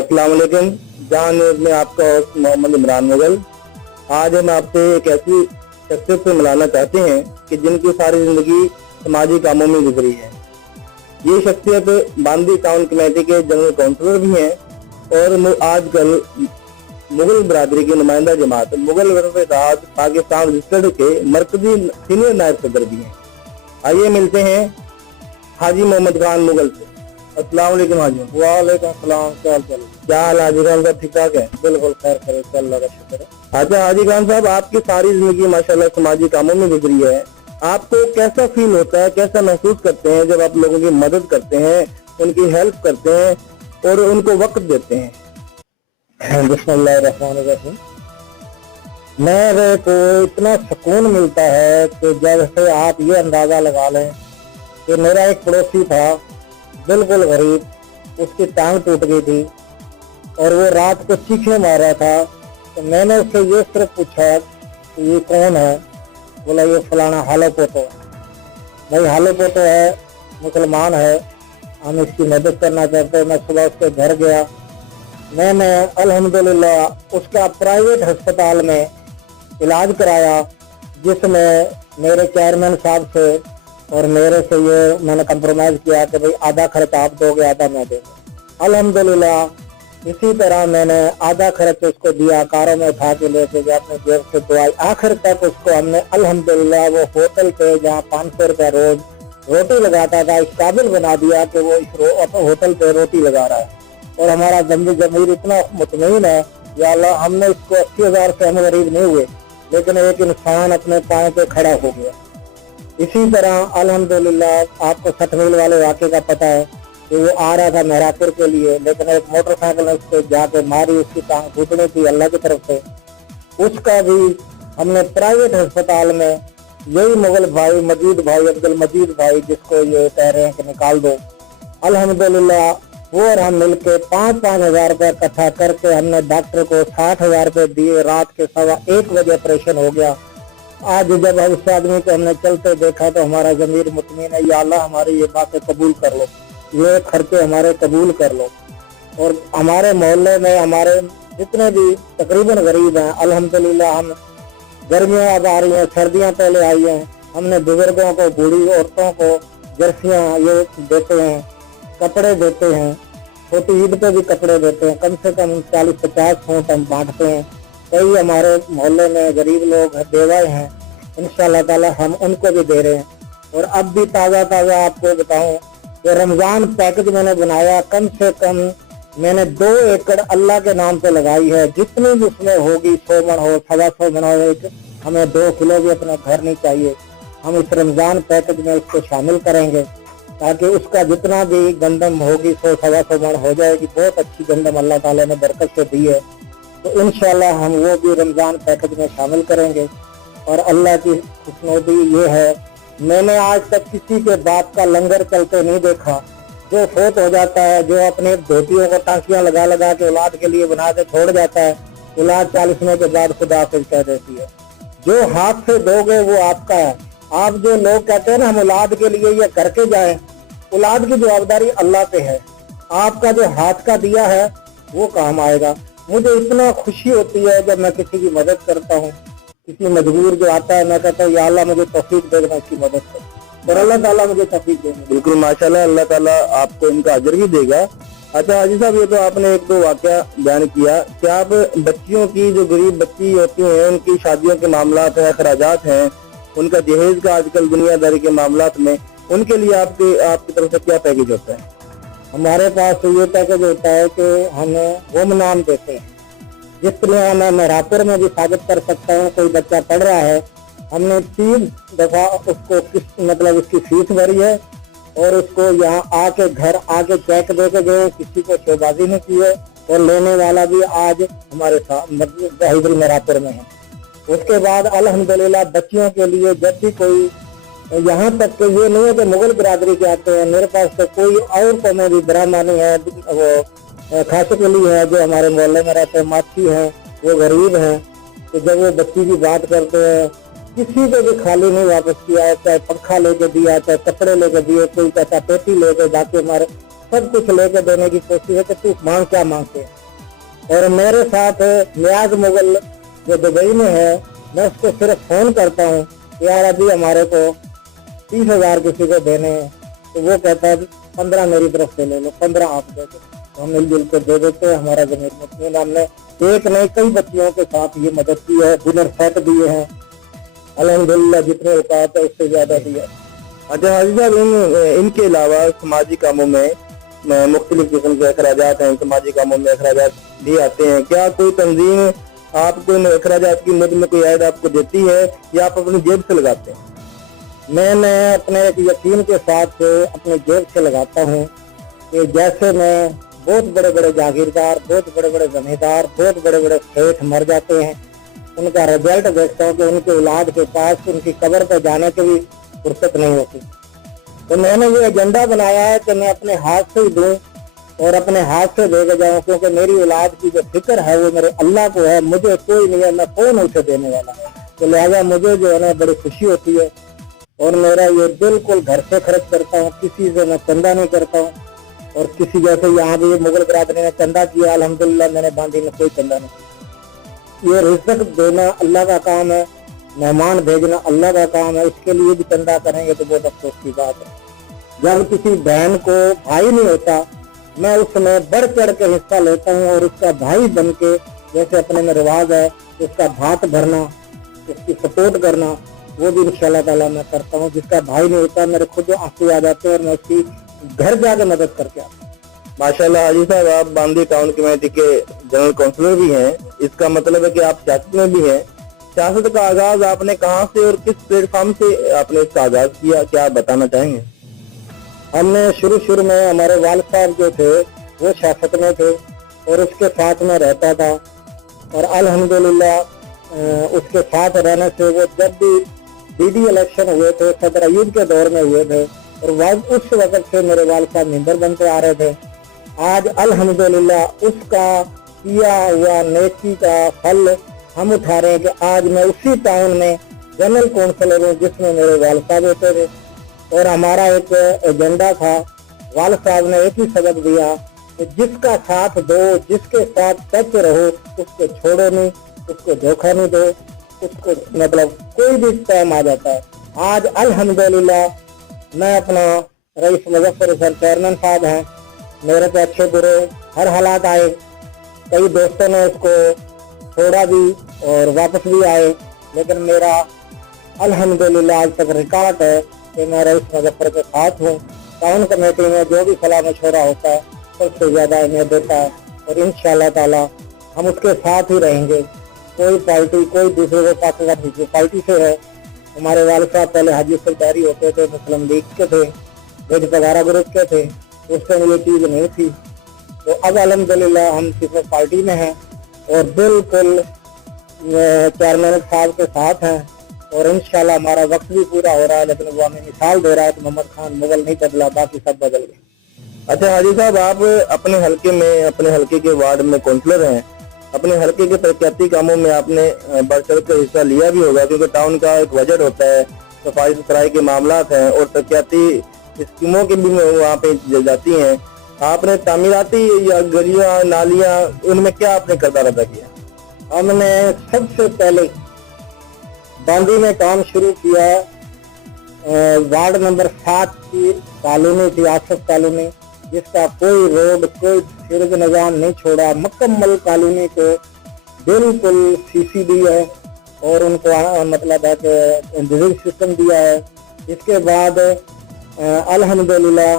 अस्सलाम वालेकुम। जहां न्यूज में आपका होस्ट मोहम्मद इमरान मुगल। आज हम आपसे एक ऐसी शख्सियत से मिलाना चाहते हैं कि जिनकी सारी जिंदगी समाजी कामों में गुजरी है। ये शख्सियत बांदी टाउन कमेटी के जनरल काउंसलर भी हैं और आजकल मुगल बरादरी की नुमाइंदा जमात मुगल वफादात पाकिस्तान रजिस्टर्ड के मरकजी सीनियर नायब सदर भी हैं। आइए मिलते हैं हाजी मोहम्मद खान मुगल से। अस्सलाम वालेकुम हाजी। वालेकुम सलाम। क्या हाल हाजी खान साहब, ठीक ठाक है? बिल्कुल खैर करे, अल्लाह का शुक्र है। अच्छा हाजी खान साहब, आपकी सारी जिंदगी माशाल्लाह समाजी कामों में गुजरी है। आपको कैसा फील होता है, कैसा महसूस करते हैं जब आप लोगों की मदद करते हैं, उनकी हेल्प करते हैं और उनको वक्त देते हैं? बिस्मिल्लाहिर्रहमानिर्रहीम। मेरे को इतना सुकून मिलता है कि जैसे आप ये अंदाजा लगा लें कि मेरा एक पड़ोसी था, बिल्कुल गरीब, उसकी टांग टूट गई थी और वो रात को चीखे मार रहा था। तो मैंने उससे ये सिर्फ पूछा कि ये कौन है? बोला ये फलाना हालो पोतो है। भाई हालो पोतो है, मुसलमान है, हम इसकी मदद करना चाहते हैं। मैं सुबह उसके घर गया, मैंने अल्हम्दुलिल्लाह उसका प्राइवेट अस्पताल में इलाज कराया, जिसमें मेरे चेयरमैन साहब से और मेरे से ये मैंने कंप्रोमाइज किया कि भाई आधा खर्च आप दोगे, आधा मैं दूंगा। अल्हम्दुलिल्लाह इसी तरह मैंने आधा खर्च उसको दिया, कारों में उठा के लेके गया, अपने जेब से दवाई। आखिर तक उसको हमने अल्हम्दुलिल्लाह वो होटल पे जहाँ 500 रुपया रोज रोटी लगाता था, इस काबिल बना दिया कि वो इस होटल पे रोटी लगा रहा है। और हमारा जमीर इतना मुतमईन है, या अल्लाह हमने इसको 80,000 से हम गरीब नहीं हुए, लेकिन एक इंसान अपने पाँव पे खड़ा हो गया। इसी तरह अल्हम्दुलिल्लाह आपको 60 मील वाले वाक़े का पता है कि वो आ रहा था मेहरापुर के लिए, लेकिन एक मोटरसाइकिल ने उसको जाके मारी, उसकी टांग टूटने की अल्लाह की तरफ से। उसका भी हमने प्राइवेट अस्पताल में यही मुगल भाई मजीद भाई अब्दुल मजीद भाई, जिसको ये कह रहे हैं कि निकाल दो, अल्हम्दुलिल्लाह वो और हम मिलके 5-5 हजार रुपया इकट्ठा करके हमने डॉक्टर को 60,000 रुपये दिए। रात के 1:15 बजे ऑपरेशन हो गया। आज जब उस आदमी को हमने चलते देखा तो हमारा जमीर मुतमईन है, या अल्लाह हमारी ये बातें कबूल कर लो, ये खर्चे हमारे कबूल कर लो। और हमारे मोहल्ले में हमारे जितने भी तकरीबन गरीब हैं, अल्हम्दुलिल्लाह हम गर्मियाँ अब आ रही हैं, सर्दियाँ पहले आई हैं, हमने बुजुर्गों को, बूढ़ी औरतों को जर्सियाँ ये देते हैं, कपड़े देते हैं, छोटी ईद पे भी कपड़े देते हैं, कम से कम 40-50 सूट हम बांटते हैं। कई हमारे मोहल्ले में गरीब लोग बेवाए हैं, इंशाअल्लाह ताला हम उनको भी दे रहे हैं। और अब भी ताज़ा आपको बताऊं कि रमज़ान पैकेज मैंने बनाया, कम से कम मैंने 2 एकड़ अल्लाह के नाम पे लगाई है। जितनी भी उसमें होगी, 100 मन हो, 125 मन हो, हमें 2 किलो भी अपने घर नहीं चाहिए। हम इस रमज़ान पैकेज में उसको शामिल करेंगे ताकि उसका जितना भी गंदम होगी 100-125 मन हो जाएगी। बहुत अच्छी गंदम अल्लाह ताला ने बरकत से दी है, तो इंशाल्लाह हम वो भी रमज़ान पैकेज में शामिल करेंगे। और अल्लाह की खुशनुदी ये है, मैंने आज तक किसी के बाप का लंगर चलते नहीं देखा। जो फोत हो जाता है, जो अपने धोतियों को टांकियां लगा के औलाद के लिए बना के छोड़ जाता है, औलाद 40 के बाद खुदा हाफिज कह देती है। जो हाथ से दोगे वो आपका है। आप जो लोग कहते हैं ना हम औलाद के लिए ये करके जाए, औलाद की जवाबदारी अल्लाह पे है। आपका जो हाथ का दिया है वो काम आएगा। मुझे इतना खुशी होती है जब मैं किसी की मदद करता हूँ, किसी मजबूर जो आता है, मैं कहता हूँ या अल्लाह मुझे तौफीक दे, मैं इसकी मदद करूँ, और अल्लाह ताला मुझे तौफीक देगा। बिल्कुल माशाल्लाह, अल्लाह ताला आपको इनका अजर भी देगा। अच्छा हाजी साहब, ये तो आपने 1-2 वाकया बयान किया, क्या आप बच्चियों की, जो गरीब बच्ची होती हैं, उनकी शादियों के मामलात हैं, अखराजात हैं, उनका जहेज का आजकल दुनियादारी के मामलात में, उनके लिए आपकी तरफ से क्या पैकेज होता है? हमारे पास तो ये पैकेज होता है कि हमें गुमनाम देते हैं। जिस तरह मैं मेहरापुर में भी साबित कर सकता हूँ, कोई बच्चा पढ़ रहा है, हमने 3 दफा उसको मतलब उसकी फीस भरी है और उसको यहाँ आके घर आके चेक दे के गए, किसी को शोबाजी नहीं की है। और लेने वाला भी आज हमारे साथ मतलब मेहरापुर में है। उसके बाद अल्हम्दुलिल्लाह बच्चियों के लिए जब भी कोई, यहाँ तक कि ये नहीं है कि मुगल बिरादरी के आते हैं, मेरे पास तो कोई और कौमें भी, ब्राह्मणी है, वो खासकली है जो हमारे मोहल्ले में रहते हैं, माछी हैं, वो गरीब हैं, तो जब वो बच्ची की बात करते हैं, किसी को भी खाली नहीं वापस किया है, चाहे पंखा लेके दिया, चाहे कपड़े लेके दिए, कोई कहता पेटी लेके, बाकी हमारे सब कुछ लेके देने की कोशिश है कि तू मांग क्या मांगते। और मेरे साथ नियाज मुगल जो दुबई में है, मैं उसको सिर्फ फोन करता हूँ यार अभी हमारे को 30,000 किसी को देने हैं, तो वो कहता है 15 मेरी तरफ से ले लो, 15 आप दे दो, तो हम मिलजुल के दे देते हैं। हमारा ज़मीर मुतमईन, हमने एक नहीं कई बच्चियों के साथ ये मदद की है, डिनर सेट दिए हैं, अल्हम्दुलिल्लाह जितने औकात है उससे ज्यादा दिया। अच्छा हाजी साहब, इनके अलावा समाजी कामों में मुख्तलिफ किस्म के अखराजात हैं, समाजी कामों में अखराजात भी आते हैं। क्या कोई तंजीम आपको इन अखराजात की मद में कोई ऐड आपको देती है या आप अपनी जेब से लगाते हैं? मैंने अपने एक यकीन के साथ अपनी जेब से लगाता हूँ कि जैसे मैं बहुत बड़े बड़े जागीरदार, बहुत बड़े बड़े जमींदार, बहुत बड़े बड़े सेठ मर जाते हैं, उनका रिजल्ट देखता हूँ कि उनके औलाद के पास उनकी कब्र पर जाने की भी फुर्सत नहीं होती। तो मैंने ये एजेंडा बनाया है कि मैं अपने हाथ से ही दूं और अपने हाथ से दे के जाऊं, क्योंकि मेरी औलाद की जो फिक्र है वो मेरे अल्लाह को है, मुझे कोई नहीं है, मैं कौन उसे देने वाला। तो लिहाजा मुझे जो है ना बड़ी खुशी होती है और मेरा ये बिल्कुल घर से खर्च करता हूँ, किसी से मैं चंदा नहीं करता हूँ। और किसी जैसे यहाँ भी मुगल बरादरी ने चंदा किया, अल्हम्दुलिल्लाह मैंने बांदी में कोई चंदा नहीं किया। ये रिज़्क़ देना अल्लाह का काम है, मेहमान भेजना अल्लाह का काम है, इसके लिए भी चंदा करेंगे तो बहुत अफसोस की बात है। जब किसी बहन को भाई नहीं होता, मैं उसमें बढ़ चढ़ के हिस्सा लेता हूँ और उसका भाई बन के, जैसे अपने में रिवाज है उसका भात भरना, उसकी सपोर्ट करना, वो भी इंशाल्लाह ताला मैं करता हूँ। जिसका भाई नहीं होता मेरे खुद आंसू आ जाते हैं और मैं उसकी घर जाकर मदद करके आता हूँ। माशाल्लाह हाजी साहब, आप बांदी टाउन कमेटी के जनरल काउंसलर भी हैं, इसका मतलब है कि आप सियासत में भी हैं। सियासत का आगाज आपने कहाँ से और किस प्लेटफॉर्म से आपने इसका आगाज किया, क्या आप बताना चाहेंगे? हमने शुरू में हमारे वालिद साहब जो थे वो सियासत में थे और उसके साथ में रहता था, और अल्हम्दुलिल्लाह उसके साथ रहने से वो जब भी डीडी इलेक्शन हुए थे, सदर अयूब के दौर में हुए थे, और उस वक्त से मेरे वालिद साहब मेंबर बनते आ रहे थे। आज अल्हम्दुलिल्लाह उसका किया हुआ नेकी का फल हम उठा रहे हैं कि आज मैं उसी टाउन में जनरल काउंसलर हूँ जिसमें मेरे वालिद साहब होते थे। और हमारा एक एजेंडा था, वालिद साहब ने एक ही सबक दिया कि जिसका साथ दो, जिसके साथ टच रहो, उसको छोड़ो नहीं, उसको धोखा नहीं दो, उसको मतलब कोई भी टाइम आ जाता है। आज अल्हम्दुलिल्लाह मैं अपना रईस मुजफ्फर सर चेयरमैन साहब हैं, मेरे पे अच्छे बुरे हर हालात आए, कई दोस्तों ने उसको छोड़ा भी और वापस भी आए, लेकिन मेरा अल्हम्दुलिल्लाह आज तक रिकॉर्ड है कि मैं रईस मुजफ्फर के साथ हूँ। टाउन कमेटी में जो भी सलाह मशवरा होता है सबसे ज्यादा अहमियत देता है और इंशाअल्लाह ताला हम उसके साथ ही रहेंगे। कोई पार्टी कोई दूसरे को पाकिस्तान पार्टी से है, हमारे वालिद साहब पहले हाजी सरदारी होते थे, मुस्लिम लीग के थे, वेद पगारा ग्रुप के थे, उस टाइम ये चीज नहीं थी। तो अब अल्हम्दुलिल्लाह हम किसी पार्टी में हैं और बिल्कुल चेयरमैन साहब के साथ हैं और इंशाल्लाह हमारा वक्त भी पूरा हो रहा है, लेकिन वो हमें मिसाल दे रहा है कि मोहम्मद खान मुगल नहीं बदला, बाकी सब बदल गए। अच्छा हाजी साहब, आप अपने हल्के में, अपने हल्के के वार्ड में काउंसलर हैं, अपने हल्के के तरक्याती कामों में आपने बढ़ चढ़ कर हिस्सा लिया भी होगा, क्योंकि टाउन का एक बजट होता है, सफाई सुथराई के मामलात हैं और तरक्याती स्कीमों की भी वहाँ पे जाती हैं। आपने तामीराती या गलियाँ नालियाँ, उनमें क्या आपने किरदार अदा किया? हमने सबसे पहले बांदी में काम शुरू किया, वार्ड नंबर 7 की कॉलोनी थी, आसफ कॉलोनी, जिसका कोई रोड कोई सिर्फ निजाम नहीं छोड़ा, मुकम्मल कॉलोनी को बिल्कुल सीसी दी है और उनको मतलब है कि ड्रिल सिस्टम दिया है। इसके बाद अल्हम्दुलिल्लाह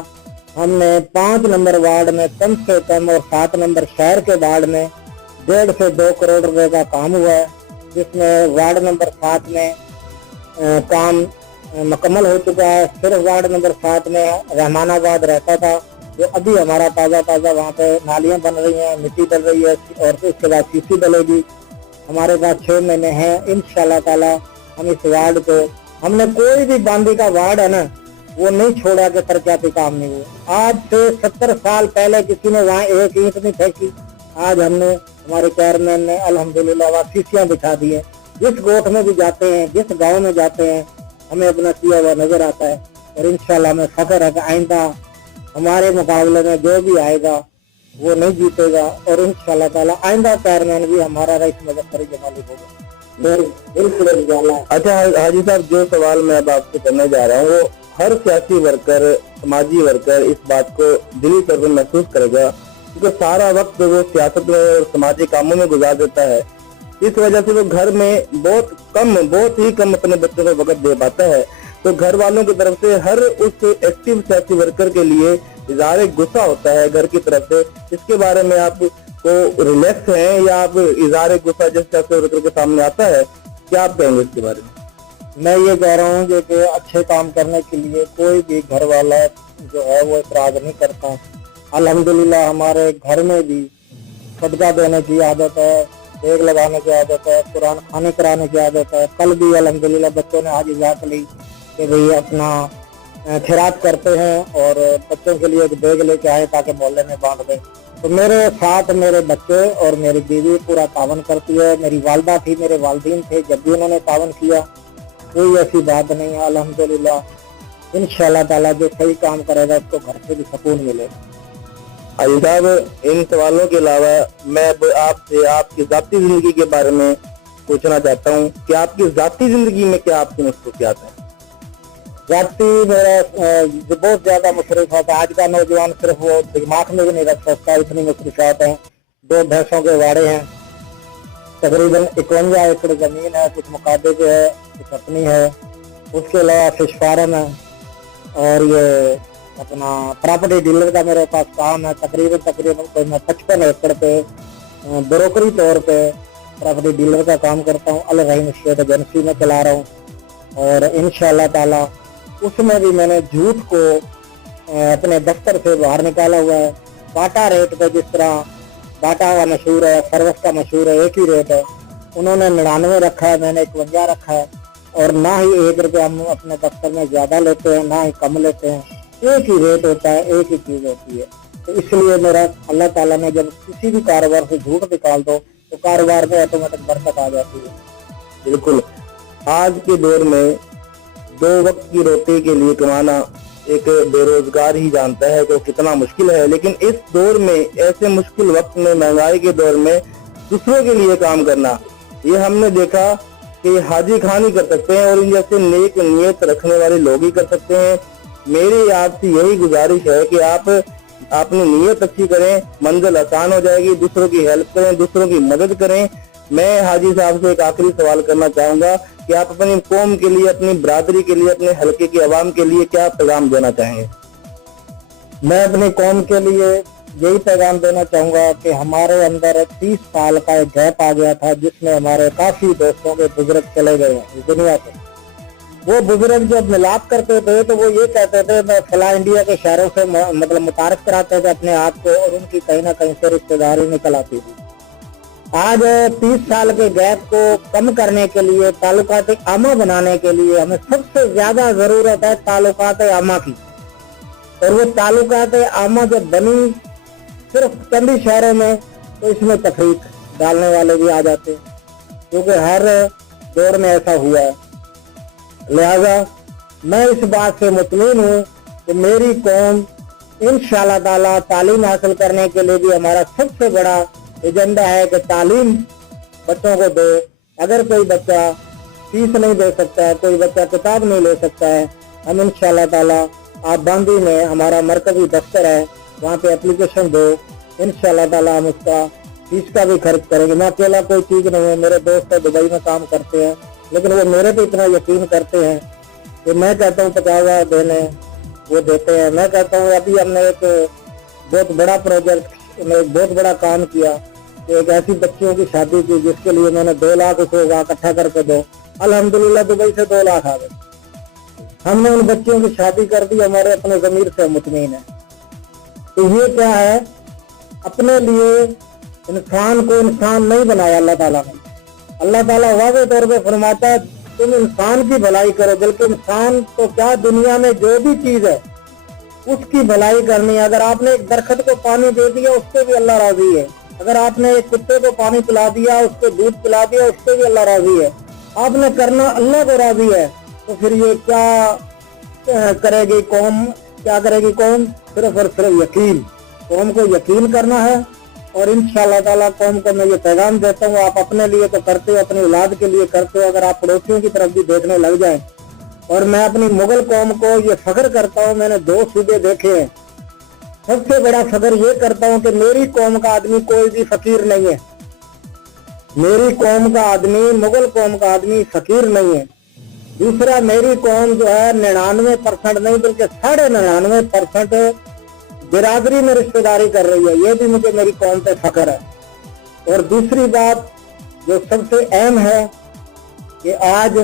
हमने 5 नंबर वार्ड में कम से कम और 7 नंबर शहर के वार्ड में 1.5 से 2 करोड़ रुपए का काम हुआ है, जिसमें वार्ड नंबर 7 में काम मुकम्मल हो चुका है। सिर्फ वार्ड नंबर 7 में रहमानाबाद रहता था, जो अभी हमारा ताज़ा वहाँ पे नालियाँ बन रही हैं, मिट्टी डल रही है और इसके बाद सीसी डलेगी। हमारे पास 6 महीने हैं, इंशाल्लाह ताला हम इस वार्ड को, हमने कोई भी बांदी का वार्ड है ना वो नहीं छोड़ा कि तरक्याती काम नहीं हुआ। आज से 70 साल पहले किसी ने वहाँ एक ईंट नहीं फेंकी, आज हमने, हमारे चेयरमैन ने अल्हम्दुलिल्लाह वहाँ शीशियाँ बिछा दी है। जिस गोठ में भी जाते हैं, जिस गाँव में जाते हैं, हमें अपना किया हुआ नजर आता है और इंशाल्लाह हमें फख्र है कि आइंदा हमारे मुकाबले में जो भी आएगा वो नहीं जीतेगा, और इंशाल्लाह ताला आइंदा चेयरमैन भी हमारा रईस मुजफ्फर जमाली होगा। बिल्कुल इंशाल्लाह। अच्छा हाजी साहब, जो सवाल मैं अब आपसे करने जा रहा हूँ वो हर सियासी वर्कर, समाजी वर्कर इस बात को दिली तौर पर महसूस करेगा, क्योंकि सारा वक्त वो सियासत में और समाजी कामों में गुजार देता है। इस वजह से वो घर में बहुत ही कम अपने बच्चों को वक्त दे पाता है। तो घर वालों की तरफ से हर उस एक्टिव सियासी वर्कर के लिए इज़हार गुस्सा होता है घर की तरफ से। इसके बारे में आप को रिलैक्स हैं या आप इज़हार गुस्सा जिस सियासी वर्कर के सामने आता है, क्या आप कहेंगे इसके बारे में? मैं ये कह रहा हूँ कि अच्छे काम करने के लिए कोई भी घर वाला जो है वो इतराज नहीं करता। अल्हम्दुलिल्लाह हमारे घर में भी सदका देने की आदत है, देग लगाने की आदत है, कुरान खाने कराने की आदत है। कल भी अल्हम्दुलिल्लाह बच्चों ने आज इजाज़त ली कि भाई अपना खैरात करते हैं और बच्चों के लिए एक देग लेके आए ताकि मोहल्ले में बांट दें। तो मेरे साथ मेरे बच्चे और मेरी बीवी पूरा तावन करती है। मेरी वालदा थी, मेरे वालिदीन थे, जब भी उन्होंने तावन किया, कोई ऐसी बात नहीं है। अल्हम्दुलिल्लाह इंशाल्लाह ताला जो सही काम करेगा उसको घर से भी सुकून मिलेगा। हाजी साहब, इन सवालों के अलावा मैं अब आपसे आपकी जाती जिंदगी के बारे में पूछना चाहता हूँ कि आपकी जाती जिंदगी में क्या आपकी मसरूफियात हैं? जाती मेरा बहुत ज्यादा मसरूफियात है। आज का नौजवान सिर्फ वो दिमाग में भी नहीं रख सकता, इतनी मसरूफियात हैं। 2 भैंसों के वाड़े हैं, तकरीबन 51 एकड़ जमीन है, कुछ मुकादे पे है, कुछ अपनी है। उसके अलावा फिश फार्म है और ये अपना प्रॉपर्टी डीलर का मेरे पास काम है। तकरीबन कोई मैं 55 एकड़ पे ब्रोकरी तौर पे प्रॉपर्टी डीलर का काम करता हूँ। अल रहीम स्टेट एजेंसी में चला रहा हूँ और इंशाल्लाह ताला उसमें भी मैंने झूठ को अपने दफ्तर से बाहर निकाला हुआ है। बाटा रेट पे, जिस तरह बाटा का मशहूर है, सर्विस का मशहूर है, एक ही रेट है। उन्होंने 99 रखा है, मैंने 51 रखा है। और ना ही 1 रुपया हम अपने दफ्तर में ज्यादा लेते हैं, ना ही कम लेते हैं। एक ही रेट होता है, एक ही चीज होती है। तो इसलिए मेरा अल्लाह ताला ने जब किसी भी कारोबार से झूठ निकाल दो तो कारोबार में ऑटोमेटिक बरकत आ जाती है। बिल्कुल, आज के दौर में 2 वक्त की रोटी के लिए कमाना एक बेरोजगार ही जानता है कि कितना मुश्किल है। लेकिन इस दौर में, ऐसे मुश्किल वक्त में, महंगाई के दौर में दूसरों के लिए काम करना, ये हमने देखा कि हाजी खान ही कर सकते हैं और इन जैसे नेक नियत रखने वाले लोग ही कर सकते हैं। मेरी आपसे यही गुजारिश है कि आप अपनी नीयत अच्छी करें, मंजिल आसान हो जाएगी। दूसरों की हेल्प करें, दूसरों की मदद करें। मैं हाजी साहब से एक आखिरी सवाल करना चाहूंगा कि आप अपनी कौम के लिए, अपनी बरादरी के लिए, अपने हलके की आवाम के लिए क्या पैगाम देना चाहेंगे? मैं अपनी कौम के लिए यही पैगाम देना चाहूंगा कि हमारे अंदर 30 साल का एक गैप आ गया था जिसमें हमारे काफी दोस्तों के बुजुर्ग चले गए हैं इस दुनिया से। वो बुजुर्ग जब मिलाप करते थे तो वो ये कहते थे, मैं फला इंडिया के शहरों से मतलब मुतारफ कराते थे अपने आप को, और उनकी कहीं ना कहीं से रिश्तेदारी निकल आती थी। आज 30 साल के गैप को कम करने के लिए, ताल्लुकात आमा बनाने के लिए हमें सबसे ज्यादा जरूरत है ताल्लुकात आमा की। और वो ताल्लुकात आमा जब बनी सिर्फ चंद ही शहरों में, तो इसमें तफरीक डालने वाले भी आ जाते हैं, क्योंकि हर दौर में ऐसा हुआ है। लिहाजा मैं इस बात से मुतमिन हूँ कि मेरी कौम इंशाअल्लाह ताला तालीम हासिल करने के लिए भी हमारा सबसे बड़ा एजेंडा है कि तालीम बच्चों को दो। अगर कोई बच्चा फीस नहीं दे सकता है, कोई बच्चा किताब नहीं ले सकता है, हम इंशाअल्लाह ताला आप बांदी में हमारा मरकजी दफ्तर है, वहाँ पे एप्लीकेशन दो। इंशाअल्लाह ताला हम उसका फीस का भी खर्च करेंगे। मैं अकेला कोई चीज नहीं है, मेरे दोस्त दुबई में काम करते हैं, लेकिन वो मेरे पे इतना यकीन करते हैं कि मैं कहता हूँ 50,000 देने, वो देते हैं। मैं कहता हूँ अभी हमने एक बहुत बड़ा प्रोजेक्ट में एक बहुत बड़ा काम किया कि एक ऐसी बच्चियों की शादी की जिसके लिए मैंने 2 लाख उसको इकट्ठा करके दो। अल्हम्दुलिल्लाह दुबई से 2 लाख आ गए। हमने उन बच्चियों की शादी कर दी, हमारे अपने ज़मीर से मुतमीन है। तो ये क्या है, अपने लिए इंसान को इंसान नहीं बनाया अल्लाह ताला ने। अल्लाह ताला वाज़े तौर पे फरमाता है तुम इंसान की भलाई करो, बल्कि इंसान तो क्या दुनिया में जो भी चीज है उसकी भलाई करनी है। अगर आपने एक दरख्त को पानी दे दिया उससे भी अल्लाह राजी है। अगर आपने एक कुत्ते को पानी पिला दिया, उसको दूध पिला दिया, उससे भी अल्लाह राजी है। आपने करना अल्लाह को राजी है, तो फिर ये क्या करेगी कौम क्या करेगी कौम? सिर्फ और सिर्फ यकीन। कौम को यकीन करना है और इंशाअल्लाह ताला कौम को मैं ये पैगाम देता हूँ, आप अपने लिए तो करते हो, अपनी औलाद के लिए करते हो, अगर आप पड़ोसियों की तरफ भी देखने लग जाए। और मैं अपनी मुगल कौम को ये फख्र करता हूँ, मैंने 2 सूबे देखे हैं, सबसे बड़ा फख्र ये करता हूँ कि मेरी कौम का आदमी कोई भी फकीर नहीं है। मेरी कौम का आदमी, मुगल कौम का आदमी फकीर नहीं है। दूसरा, मेरी कौम जो है 99% नहीं बल्कि 99.5% बिरादरी में रिश्तेदारी कर रही है, ये भी मुझे मेरी कौम पे फख्र है। और दूसरी बात जो सबसे अहम है कि आज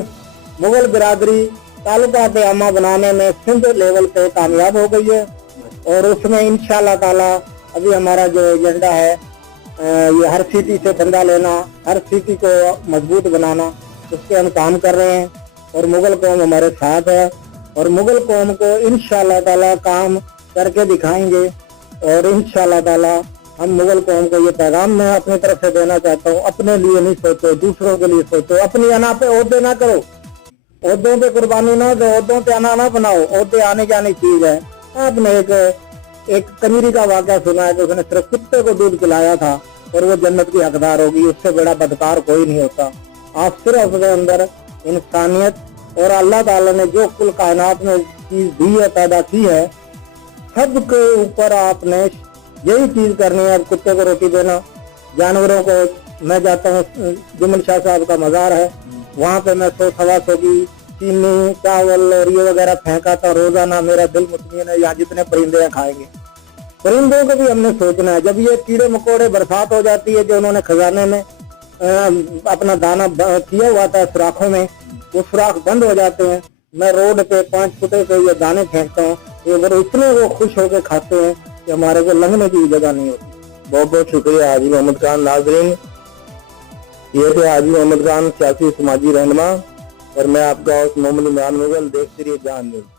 मुगल बिरादरी तालुकात आमा बनाने में सिंध लेवल पे कामयाब हो गई है और उसमें इंशाअल्लाह ताला अभी हमारा जो एजेंडा है ये हर सिटी से बंदा लेना, हर सिटी को मजबूत बनाना, उसके हम काम कर रहे हैं और मुगल कौम हमारे साथ है और मुगल कौम को इंशाअल्लाह ताला काम करके दिखाएंगे। और इंशाअल्लाह ताला हम मुगल कौम को ये पैगाम मैं अपनी तरफ से देना चाहता हूँ, अपने लिए नहीं सोचो, दूसरों के लिए सोचो। अपनी अना पे ओहदे ना करो, ओहदों पे कुर्बानी ना दो, ओहदों पे अना ना बनाओ, ओहदे आने जाने चीज है। आपने एक कमीरी का वाक़या सुना है कि उसने सिर्फ कुत्ते को दूध पिलाया था और वो जन्नत की हकदार होगी, उससे बड़ा बदकार कोई नहीं होता। आप सिर्फ अपने अंदर इंसानियत और अल्लाह ताला ने जो कुल कायनात में चीज दी है, पैदा की है, सबके ऊपर आपने यही चीज करनी है। कुत्ते को रोटी देना, जानवरों को, मैं जाता हूँ जुम्मन शाह साहब का मजार है, वहाँ पे मैं 100-125 की चीनी चावल और ये वगैरह फेंका था रोजाना। मेरा दिल मुतमईन है, यहाँ जितने परिंदे हैं खाएंगे। परिंदों को भी हमने सोचना है, जब ये कीड़े मकोड़े बरसात हो जाती है, जो उन्होंने खजाने में अपना दाना किया हुआ था सुराखों में, वो सुराख बंद हो जाते हैं। मैं रोड पे 5 फुटे पे ये दाने फेंकता हूँ, ये इतने वो खुश होकर खाते हैं कि हमारे को लंघने की जगह नहीं होती। बहुत बहुत शुक्रिया हाजी मोहम्मद खान। नाजरीन, ये थे हाजी मोहम्मद खान, सियासी समाजी रहनुमा, और मैं आपका होस्ट मोहम्मद इमरान मुगल। देखते रहिए जहां न्यूज़।